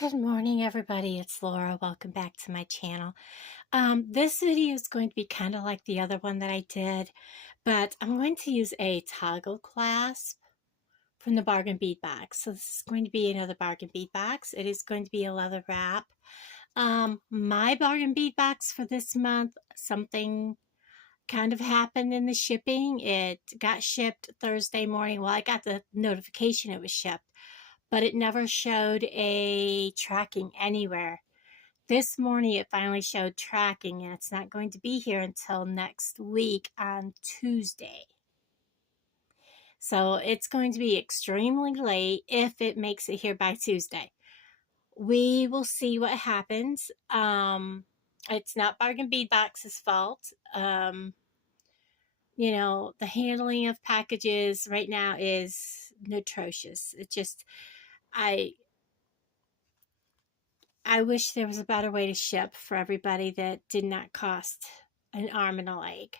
Good morning, everybody. It's Laura. Welcome back to my channel. This video is going to be kind of like the other one that I did, but I'm going to use a toggle clasp from the Bargain Bead Box. So this is going to be another Bargain Bead Box. It is going to be a leather wrap. My Bargain Bead Box for this month, something kind of happened in the shipping. It got shipped Thursday morning. Well, I got the notification it was shipped, but it never showed a tracking anywhere. This morning it finally showed tracking, and it's not going to be here until next week on Tuesday. So it's going to be extremely late if it makes it here by Tuesday. We will see what happens. It's not Bargain Bead Box's fault. You know, the handling of packages right now is atrocious. It just, I wish there was a better way to ship for everybody that did not cost an arm and a leg.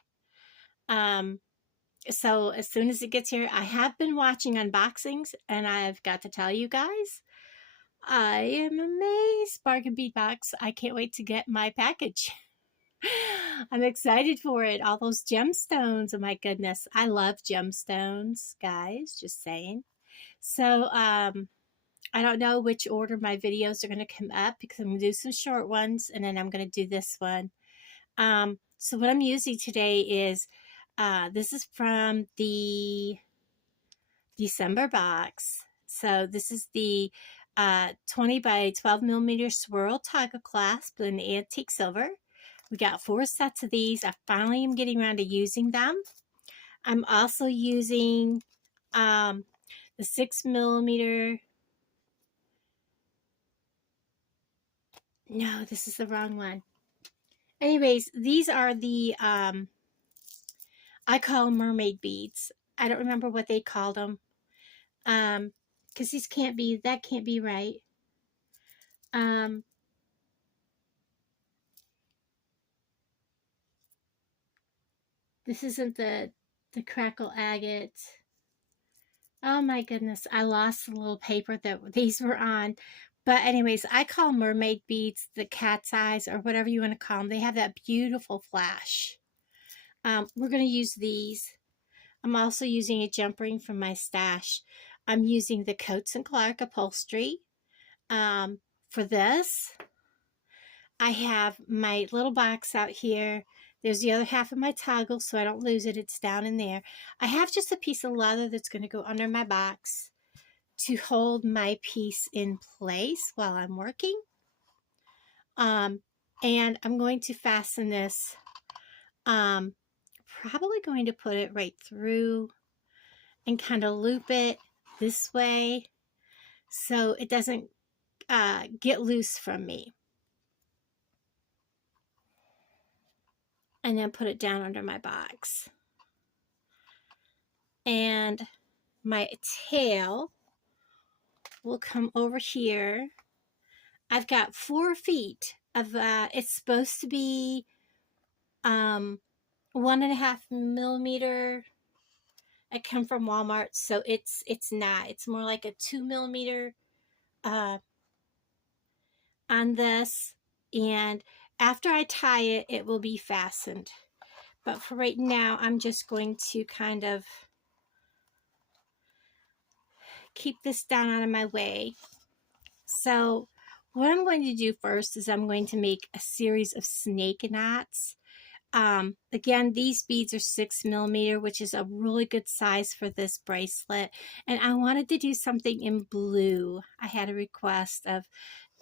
So as soon as it gets here, I have been watching unboxings, and I've got to tell you guys, I am amazed. Bargain Bead Box, I can't wait to get my package. I'm excited for it. All those gemstones, oh my goodness. I love gemstones, guys, just saying. So, I don't know which order my videos are going to come up because I'm going to do some short ones and then I'm going to do this one. So what I'm using today is, this is from the December box. So this is the 20 by 12 millimeter swirl toggle clasp in antique silver. We got 4 sets of these. I finally am getting around to using them. I'm also using the 6 millimeter. No, this is the wrong one. Anyways, these are the, I call them mermaid beads. I don't remember what they called them. Because these can't be, that can't be right. This isn't the crackle agate. Oh my goodness, I lost the little paper that these were on. But anyways, I call mermaid beads the cat's eyes or whatever you want to call them. They have that beautiful flash. We're going to use these. I'm also using a jump ring from my stash. I'm using the Coats & Clark upholstery. For this, I have my little box out here. There's the other half of my toggle so I don't lose it. It's down in there. I have just a piece of leather that's going to go under my box to hold my piece in place while I'm working. And I'm going to fasten this, probably going to put it right through and kind of loop it this way so it doesn't get loose from me. And then put it down under my box. And my tail will come over here. I've got 4 feet of, it's supposed to be 1.5 millimeter. I come from Walmart, so it's not. It's more like a 2 millimeter on this. And after I tie it, it will be fastened. But for right now, I'm just going to kind of keep this down out of my way. So what I'm going to do first is I'm going to make a series of snake knots. Again, these beads are 6 millimeter, which is a really good size for this bracelet. And I wanted to do something in blue. I had a request of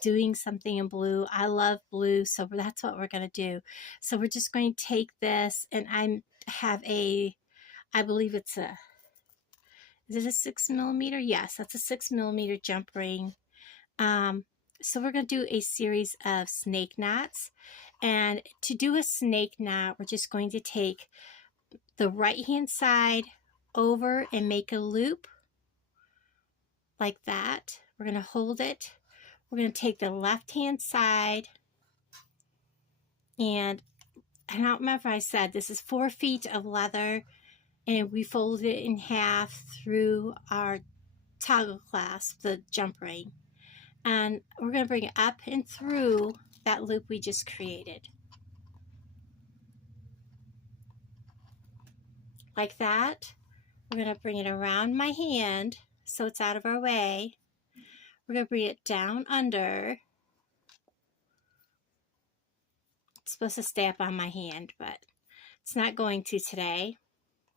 doing something in blue. I love blue, so that's what we're going to do. So we're just going to take this, and I have a, I believe it's a, is it a 6 millimeter? Yes, that's a 6 millimeter jump ring. So we're going to do a series of snake knots. And to do a snake knot, we're just going to take the right hand side over and make a loop like that. We're going to hold it. We're going to take the left hand side, and I don't remember, I said this is 4 feet of leather, and we fold it in half through our toggle clasp, the jump ring. And we're going to bring it up and through that loop we just created. Like that. We're going to bring it around my hand so it's out of our way. We're going to bring it down under. It's supposed to stay up on my hand, but it's not going to today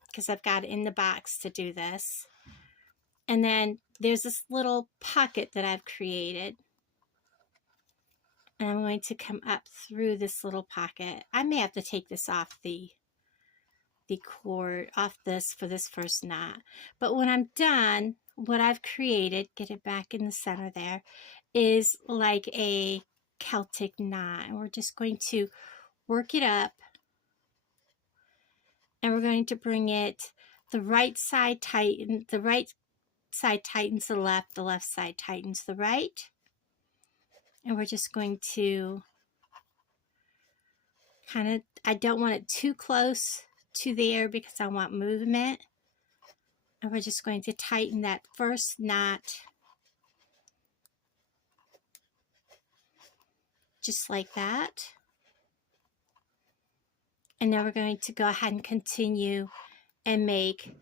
because I've got it in the box to do this. And then there's this little pocket that I've created. And I'm going to come up through this little pocket. I may have to take this off the cord, off this for this first knot. But when I'm done, what I've created, get it back in the center there, is like a Celtic knot. And we're just going to work it up. And we're going to bring it, the right side tightens the left side tightens the right. And we're just going to kind of, I don't want it too close to there because I want movement. And we're just going to tighten that first knot. Just like that. And now we're going to go ahead and continue and make,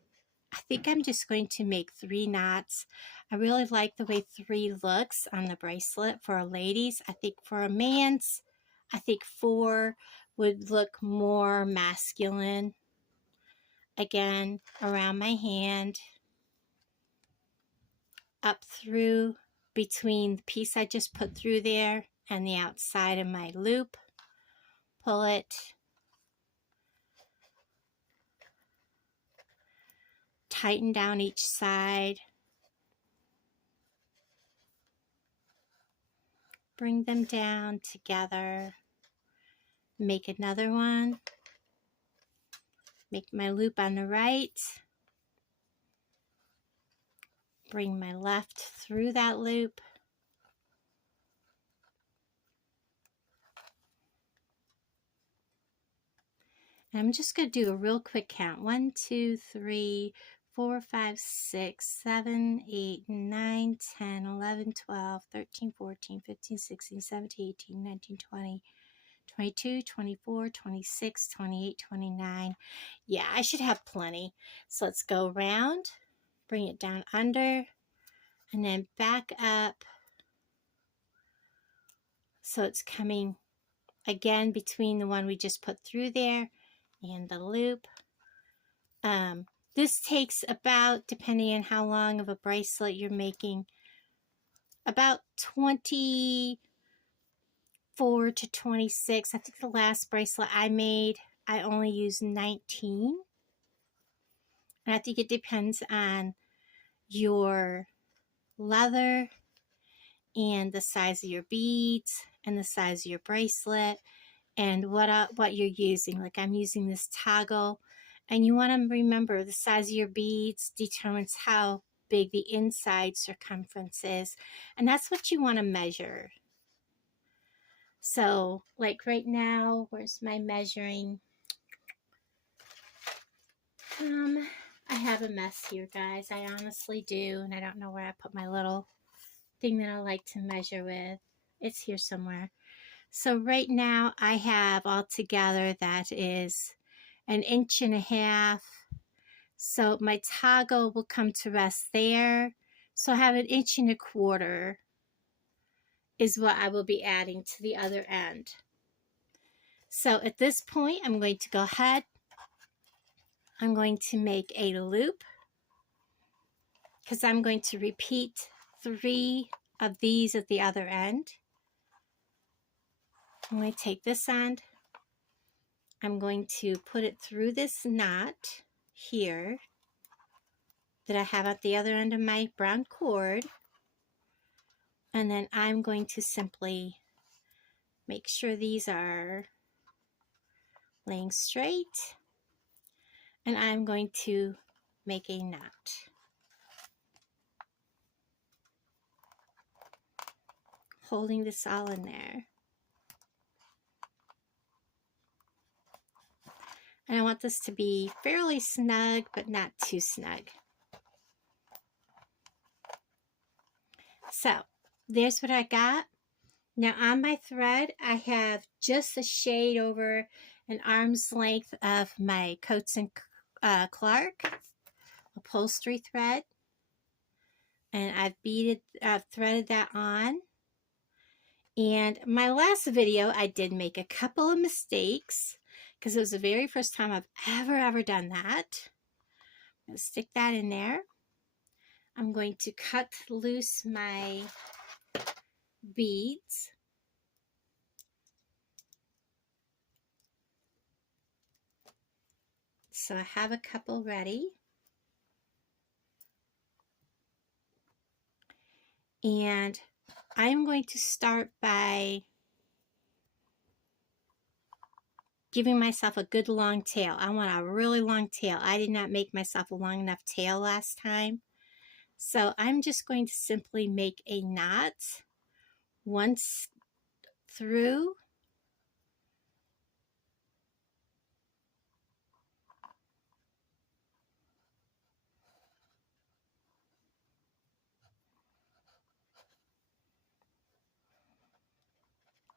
I think I'm just going to make 3 knots. I really like the way 3 looks on the bracelet for a ladies. I think for a man's, I think 4 would look more masculine. Again, around my hand, up through between the piece I just put through there and the outside of my loop. Pull it. Tighten down each side. Bring them down together. Make another one. Make my loop on the right. Bring my left through that loop. And I'm just going to do a real quick count. 1, 2, 3, 4, 5, 6, 7, 8, 9, 10, 11, 12, 13, 14, 15, 16, 17, 18, 19, 20, 22, 24, 26, 28, 29. Yeah, I should have plenty. So let's go around, bring it down under, and then back up. So it's coming again between the one we just put through there and the loop. This takes about, depending on how long of a bracelet you're making, about 24 to 26. I think the last bracelet I made, I only used 19. And I think it depends on your leather and the size of your beads and the size of your bracelet and what you're using. Like I'm using this toggle, and you want to remember the size of your beads determines how big the inside circumference is, and that's what you want to measure. So like right now, where's my measuring? I have a mess here, guys. I honestly do, and I don't know where I put my little thing that I like to measure with. It's here somewhere. So right now I have altogether that is 1.5 inches. So my toggle will come to rest there. So I have 1.25 inches is what I will be adding to the other end. So at this point, I'm going to go ahead. I'm going to make a loop because I'm going to repeat 3 of these at the other end. I'm going to take this end. I'm going to put it through this knot here that I have at the other end of my brown cord. And then I'm going to simply make sure these are laying straight. And I'm going to make a knot. Holding this all in there. And I want this to be fairly snug, but not too snug. So there's what I got. Now on my thread, I have just a shade over an arm's length of my Coats and Clark upholstery thread. And I've threaded that on. And my last video, I did make a couple of mistakes because it was the very first time I've ever done that. I'm going to stick that in there. I'm going to cut loose my beads. So I have a couple ready. And I'm going to start by giving myself a good long tail. I want a really long tail. I did not make myself a long enough tail last time. So I'm just going to simply make a knot once through.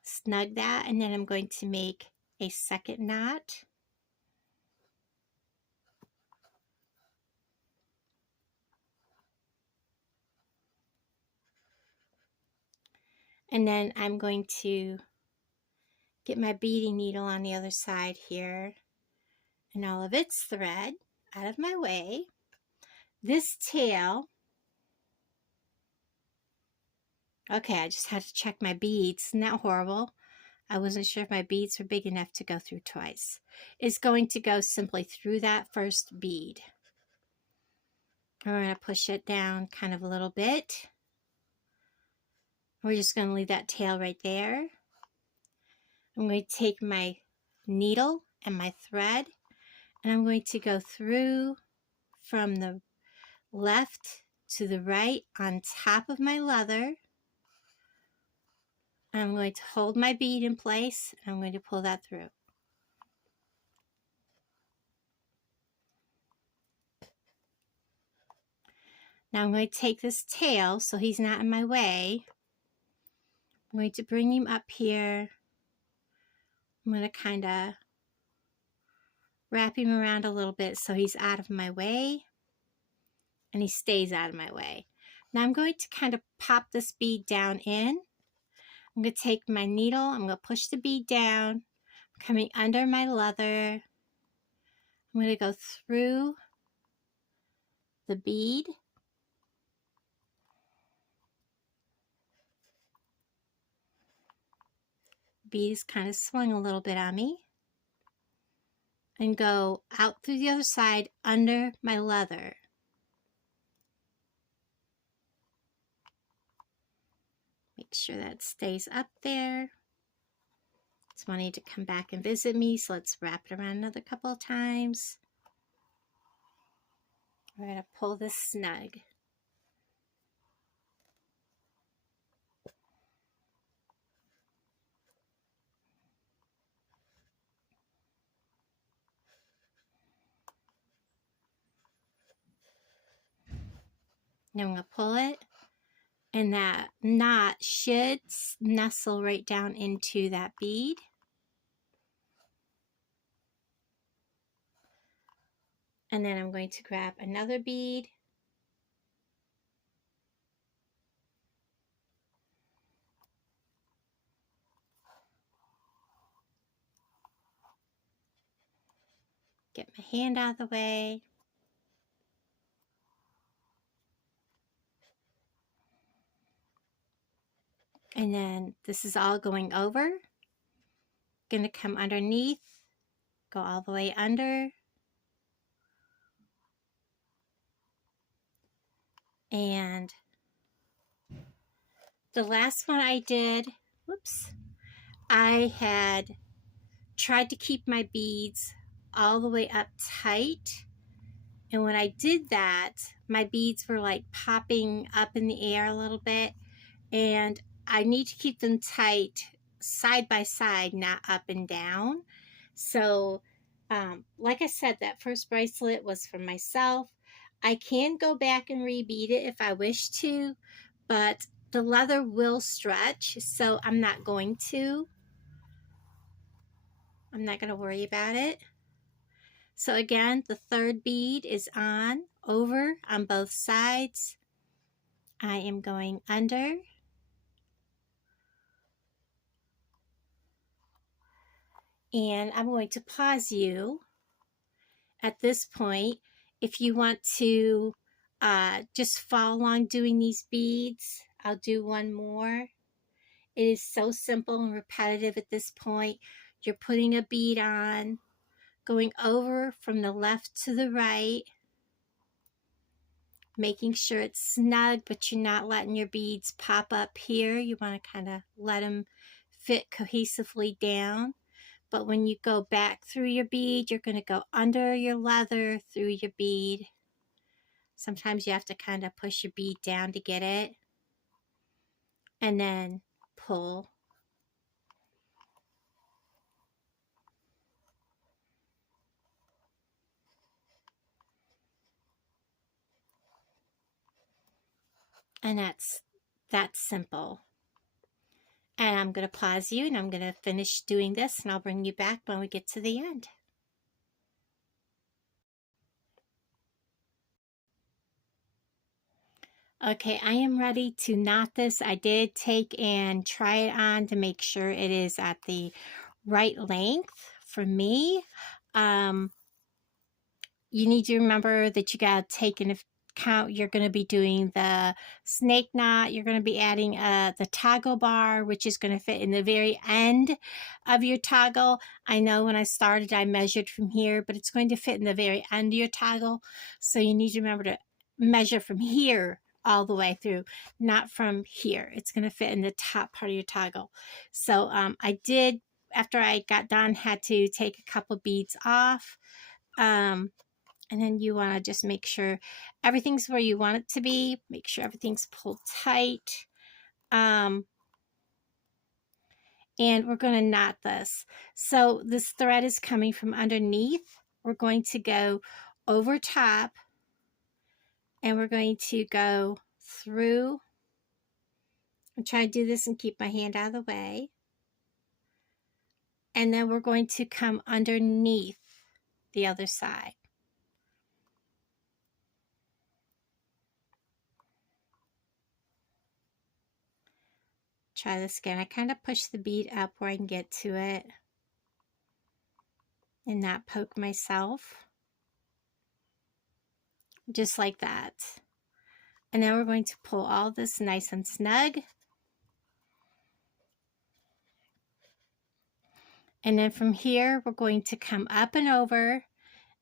Snug that, and then I'm going to make a second knot. And then I'm going to get my beading needle on the other side here and all of its thread out of my way. This tail, okay, I just had to check my beads. Isn't that horrible? I wasn't sure if my beads were big enough to go through twice. It's going to go simply through that first bead. We're going to push it down kind of a little bit. We're just going to leave that tail right there. I'm going to take my needle and my thread, and I'm going to go through from the left to the right on top of my leather. I'm going to hold my bead in place, and I'm going to pull that through. Now I'm going to take this tail so he's not in my way. I'm going to bring him up here. I'm going to kind of wrap him around a little bit so he's out of my way and he stays out of my way. Now I'm going to kind of pop this bead down in. I'm going to take my needle, I'm going to push the bead down, I'm coming under my leather. I'm going to go through the bead. Bead is kind of swung a little bit on me. And go out through the other side under my leather. Make sure that stays up there. It's wanting to come back and visit me, so let's wrap it around another couple of times. We're going to pull this snug. Now I'm going to pull it, and that knot should nestle right down into that bead. And then I'm going to grab another bead. Get my hand out of the way. And then this is all going over. Going to come underneath, go all the way under. And the last one I did, whoops, I had tried to keep my beads all the way up tight. And when I did that, my beads were like popping up in the air a little bit. And I need to keep them tight side by side, not up and down. So, like I said, that first bracelet was for myself. I can go back and rebead it if I wish to, but the leather will stretch, so I'm not going to worry about it. So again, the third bead is over on both sides. I am going under, and I'm going to pause you at this point. If you want to just follow along doing these beads, I'll do one more. It is so simple and repetitive at this point. You're putting a bead on, going over from the left to the right, making sure it's snug, but you're not letting your beads pop up here. You want to kind of let them fit cohesively down. But when you go back through your bead, you're going to go under your leather through your bead. Sometimes you have to kind of push your bead down to get it. And then pull. And that's simple. And I'm going to pause you, and I'm going to finish doing this, and I'll bring you back when we get to the end. Okay, I am ready to knot this. I did take and try it on to make sure it is at the right length for me. You need to remember that you got to take into account you're going to be doing the snake knot. You're going to be adding the toggle bar, which is going to fit in the very end of your toggle. I know when I started I measured from here, but it's going to fit in the very end of your toggle. So you need to remember to measure from here all the way through, not from here. It's going to fit in the top part of your toggle. So I did, after I got done, had to take a couple beads off. And then you want to just make sure everything's where you want it to be. Make sure everything's pulled tight. And we're going to knot this. So this thread is coming from underneath. We're going to go over top, and we're going to go through. I'm trying to do this and keep my hand out of the way. And then we're going to come underneath the other side. Try this again. I kind of push the bead up where I can get to it and not poke myself. Just like that. And now we're going to pull all this nice and snug. And then from here, we're going to come up and over.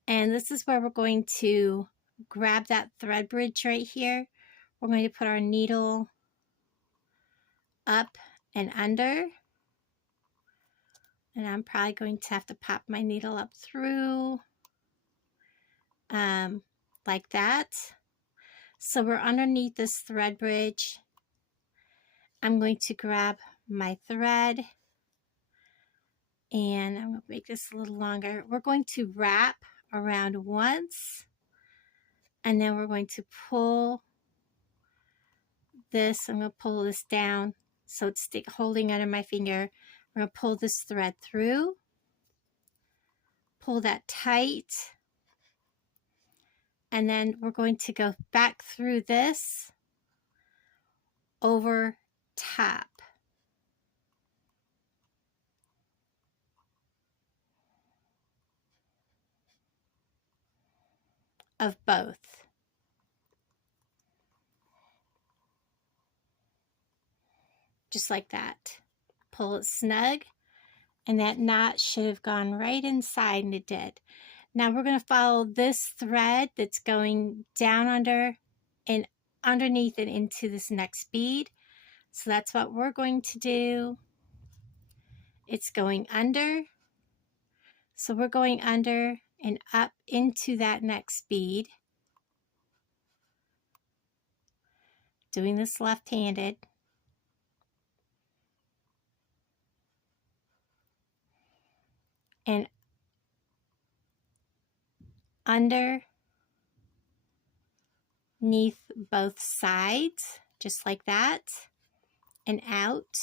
And this is where we're going to grab that thread bridge right here. We're going to put our needle up and under. And I'm probably going to have to pop my needle up through like that. So we're underneath this thread bridge. I'm going to grab my thread, and I'm going to make this a little longer. We're going to wrap around once, and then we're going to pull this. I'm going to pull this down so it's holding under my finger. We're going to pull this thread through, pull that tight, and then we're going to go back through this over top of both. Just like that. Pull it snug, and that knot should have gone right inside, and it did. Now we're going to follow this thread that's going down under and underneath and into this next bead. So that's what we're going to do. It's going under. So we're going under and up into that next bead. Doing this left-handed. And underneath both sides, just like that. and out.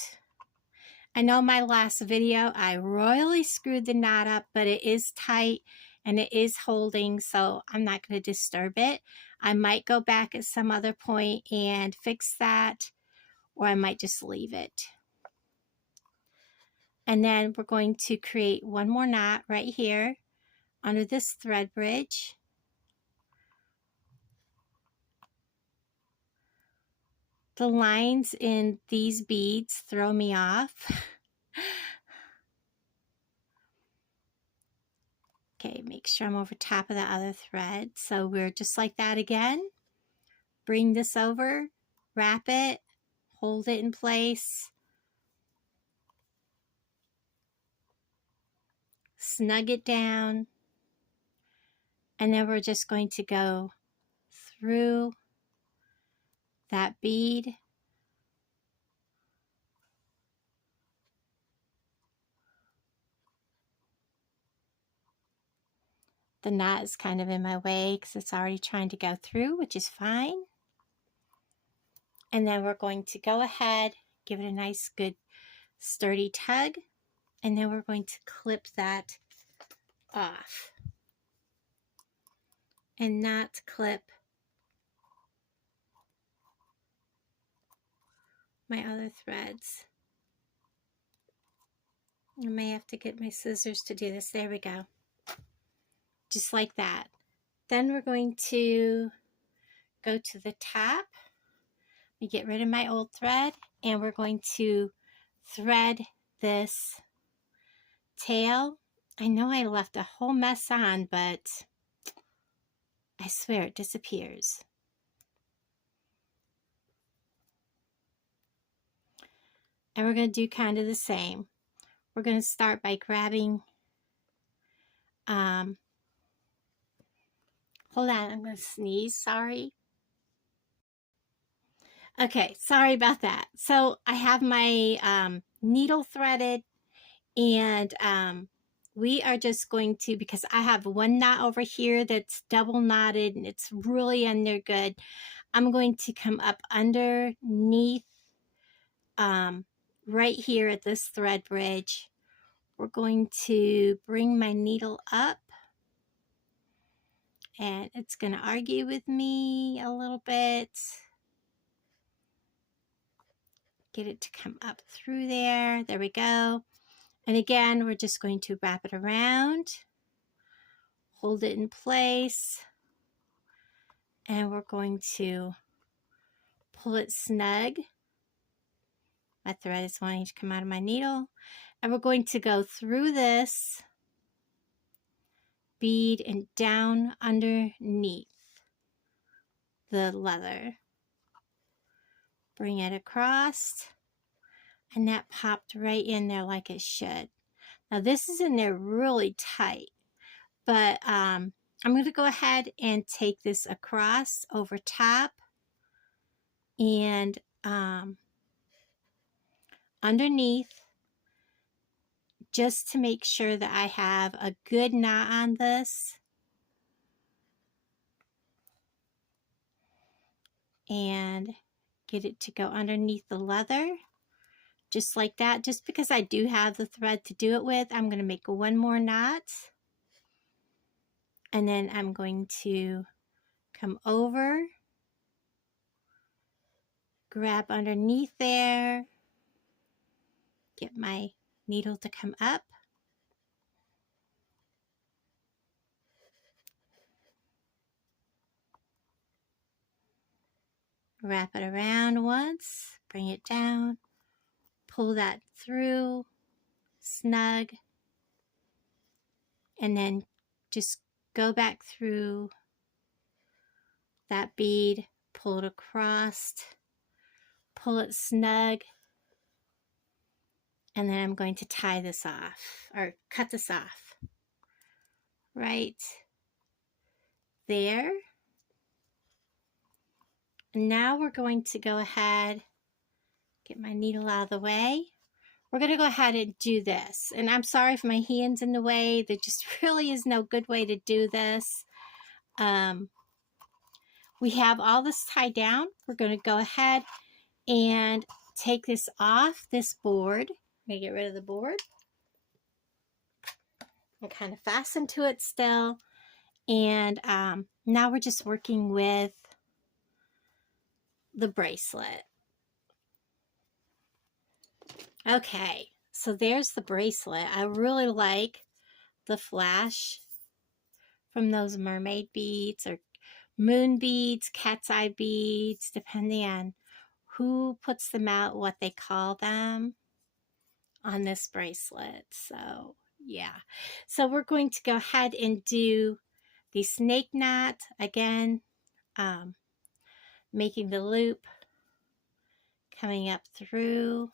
I know my last video I royally screwed the knot up, but it is tight and it is holding, so I'm not going to disturb it. I might go back at some other point and fix that, or I might just leave it. And then we're going to create one more knot right here under this thread bridge. The lines in these beads throw me off. Okay, make sure I'm over top of the other thread. So we're just like that again. Bring this over, wrap it, hold it in place, snug it down, and then we're just going to go through that bead. The knot is kind of in my way because it's already trying to go through, which is fine. And then we're going to go ahead, give it a nice good sturdy tug, and then we're going to clip that off and not clip my other threads. I may have to get my scissors to do this. There we go. Just like that. Then we're going to go to the top. We get rid of my old thread, and we're going to thread this tail. I know I left a whole mess on, but I swear it disappears. And we're going to do kind of the same. We're going to start by grabbing, hold on, I'm going to sneeze, sorry. Okay, sorry about that. So I have my needle threaded, and we are just going to, because I have one knot over here that's double knotted and it's really in there good, I'm going to come up underneath right here at this thread bridge. We're going to bring my needle up, and it's going to argue with me a little bit. Get it to come up through there. There we go. And again, we're just going to wrap it around, hold it in place, and we're going to pull it snug. My thread is wanting to come out of my needle. And we're going to go through this bead and down underneath the leather. Bring it across, and that popped right in there like it should. Now this is in there really tight, but I'm going to go ahead and take this across over top and underneath, just to make sure that I have a good knot on this. And get it to go underneath the leather, just like that. Just because I do have the thread to do it with, I'm going to make one more knot. And then I'm going to come over, grab underneath there, get my needle to come up, wrap it around once, bring it down, pull that through, snug, and then just go back through that bead, pull it across, pull it snug, and then I'm going to tie this off, or cut this off right there. And now we're going to go ahead, get my needle out of the way. We're going to go ahead and do this. And I'm sorry if my hand's in the way. There just really is no good way to do this. We have all this tied down. We're going to go ahead and take this off this board. I'm going to get rid of the board. I'm kind of fastened to it still. And now we're just working with the bracelet. Okay, so there's the bracelet. I really like the flash from those mermaid beads or moon beads, cat's eye beads, depending on who puts them out, what they call them on this bracelet. So yeah, so we're going to go ahead and do the snake knot again, making the loop, coming up through,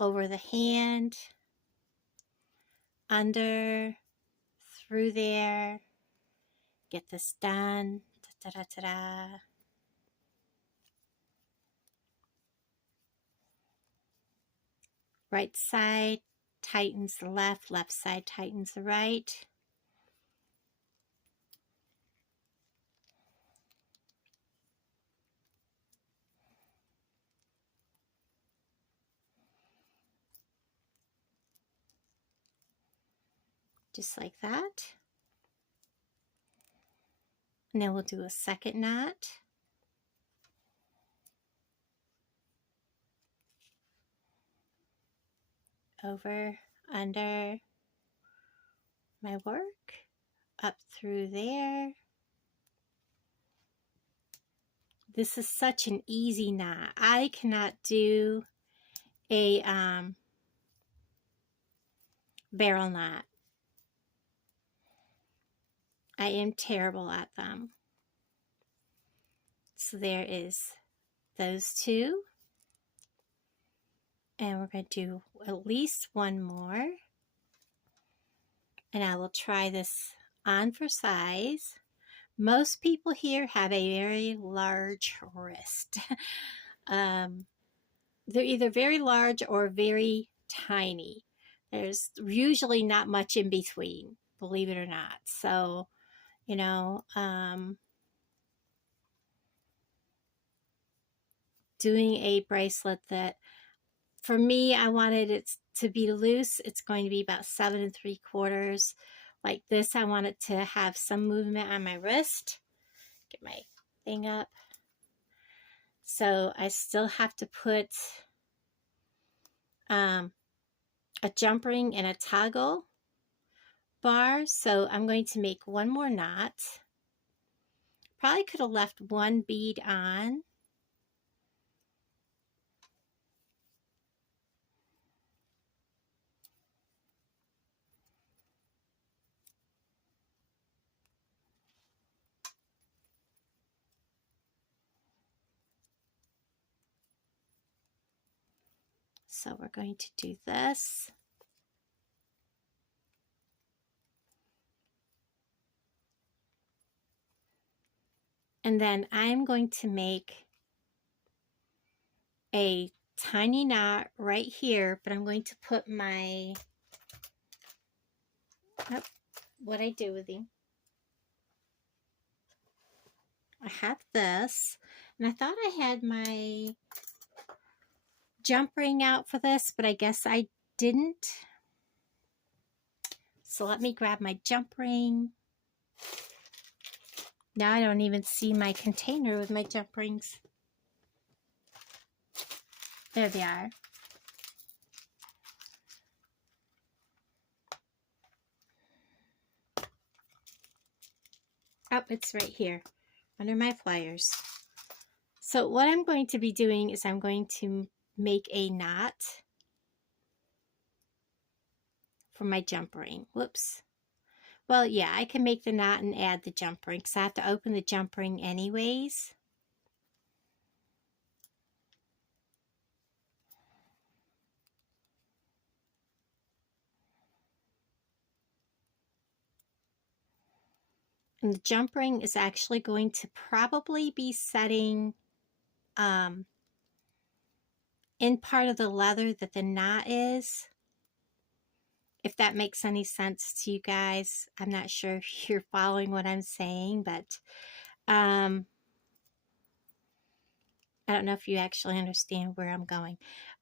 over the hand, under, through there, get this done. Da, da, da, da, da. Right side tightens the left, left side tightens the right. Just like that. And then we'll do a second knot. Over, under my work, up through there. This is such an easy knot. I cannot do a barrel knot. I am terrible at them. So there is those two. And we're going to do at least one more. And I will try this on for size. Most people here have a very large wrist. They're either very large or very tiny. There's usually not much in between, believe it or not. So, you know, doing a bracelet that, for me, I wanted it to be loose. It's going to be about 7 3/4. Like this, I want it to have some movement on my wrist. Get my thing up. So I still have to put a jump ring and a toggle bar. So I'm going to make one more knot. Probably could have left one bead on. So we're going to do this. And then I'm going to make a tiny knot right here, but I'm going to put my, oh, what I do with him. I have this, and I thought I had my jump ring out for this, but I guess I didn't. So let me grab my jump ring. Now I don't even see my container with my jump rings. There they are. Oh, it's right here under my flyers. So what I'm going to be doing is I'm going to make a knot for my jump ring. Whoops. Well, yeah, I can make the knot and add the jump ring because I have to open the jump ring anyways. And the jump ring is actually going to probably be setting in part of the leather that the knot is. If that makes any sense to you guys. I'm not sure if you're following what I'm saying, but I don't know if you actually understand where I'm going,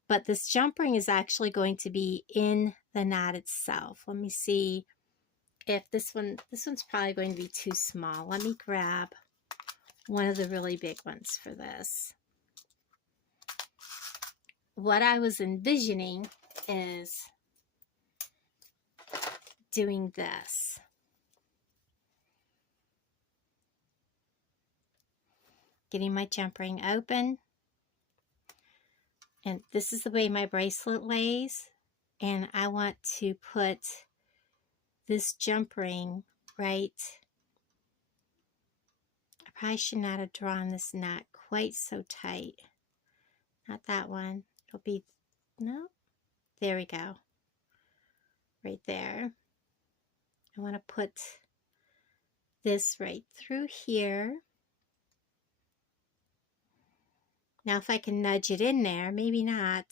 but this jump ring is actually going to be in the knot itself. Let me see if this one's probably going to be too small. Let me grab one of the really big ones for this. What I was envisioning is doing this. Getting my jump ring open. And this is the way my bracelet lays. And I want to put this jump ring right. I probably should not have drawn this knot quite so tight. Not that one. It'll be, no. There we go. Right there. I want to put this right through here. Now if I can nudge it in there, maybe not.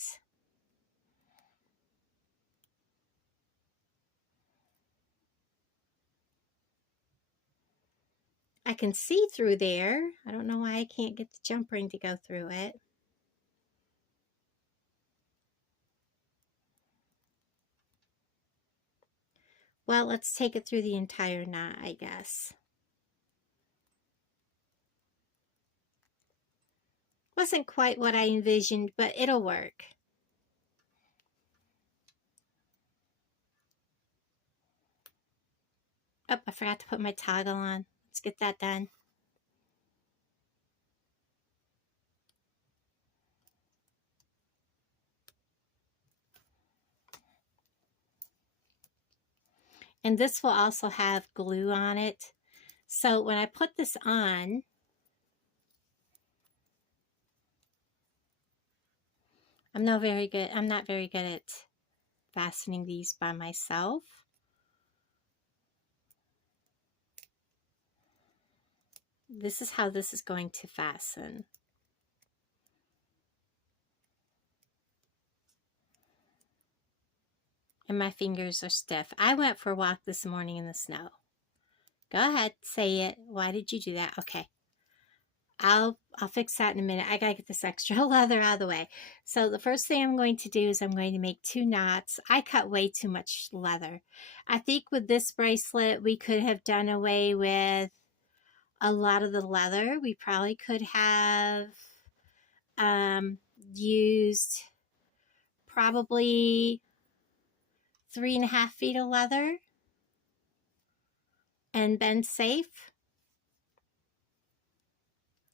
I can see through there. I don't know why I can't get the jump ring to go through it. Well, let's take it through the entire knot, I guess. Wasn't quite what I envisioned, but it'll work. Oh, I forgot to put my toggle on. Let's get that done. And this will also have glue on it. So when I put this on, I'm not very good at fastening these by myself. This is how this is going to fasten. And my fingers are stiff. I went for a walk this morning in the snow. Go ahead, say it. Why did you do that? Okay. I'll fix that in a minute. I gotta get this extra leather out of the way. So the first thing I'm going to do is I'm going to make 2 knots. I cut way too much leather. I think with this bracelet, we could have done away with a lot of the leather. We probably could have used probably 3.5 feet of leather and been safe.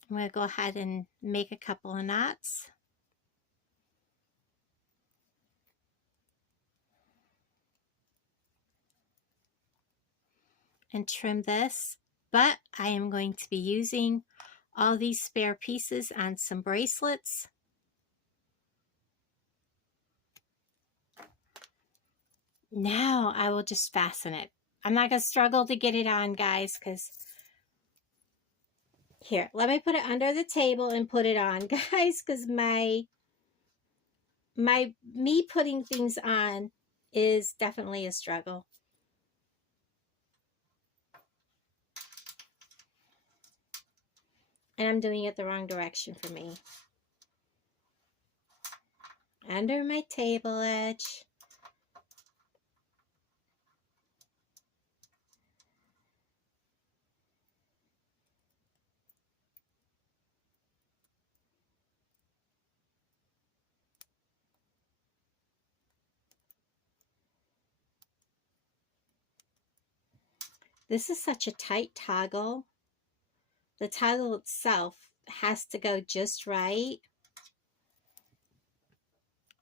I'm going to go ahead and make a couple of knots. And trim this, but I am going to be using all these spare pieces on some bracelets. Now I will just fasten it. I'm not going to struggle to get it on, guys, because here, let me put it under the table and put it on, guys, because me putting things on is definitely a struggle. And I'm doing it the wrong direction for me. Under my table edge. This is such a tight toggle. The toggle itself has to go just right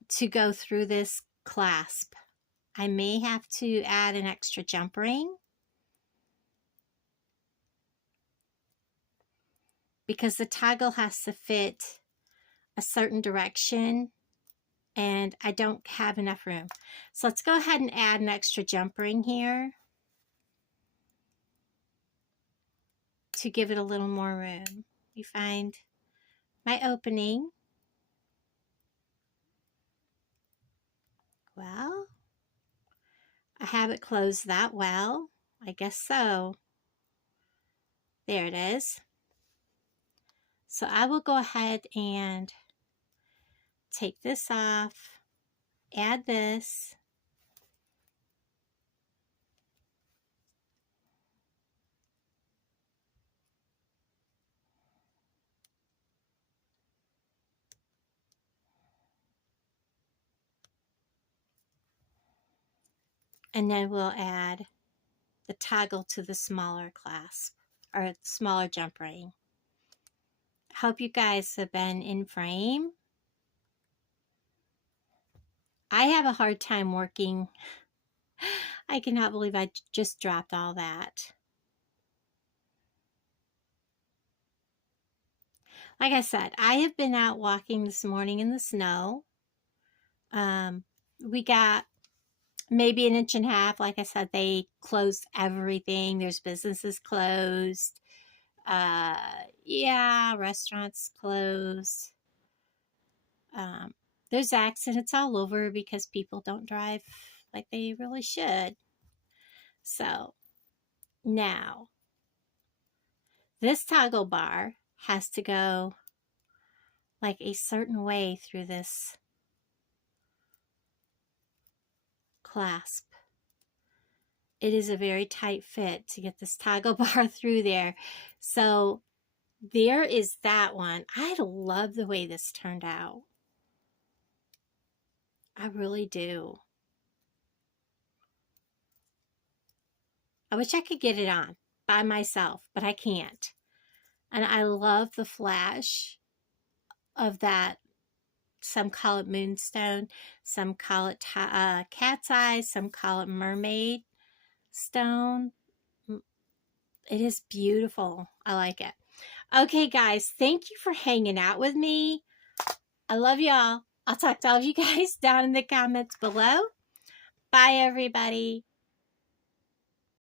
to go through this clasp. I may have to add an extra jump ring because the toggle has to fit a certain direction and I don't have enough room. So let's go ahead and add an extra jump ring here to give it a little more room. You find my opening. Well, I have it closed that well. I guess so. There it is. So I will go ahead and take this off, add this. And then we'll add the toggle to the smaller clasp or smaller jump ring. Hope you guys have been in frame. I have a hard time working. I cannot believe I just dropped all that. Like I said, I have been out walking this morning in the snow. We got maybe an inch and a half. Like I said, they closed everything. There's businesses closed. Yeah, restaurants closed. There's accidents all over because people don't drive like they really should. So now this toggle bar has to go like a certain way through this clasp. It is a very tight fit to get this toggle bar through there. So there is that one. I love the way this turned out. I really do. I wish I could get it on by myself, but I can't. And I love the flash of that. Some call it moonstone, some call it cat's eyes, some call it mermaid stone. It is beautiful. I like it. Okay, guys, thank you for hanging out with me. I love y'all. I'll talk to all of you guys down in the comments below. Bye, everybody.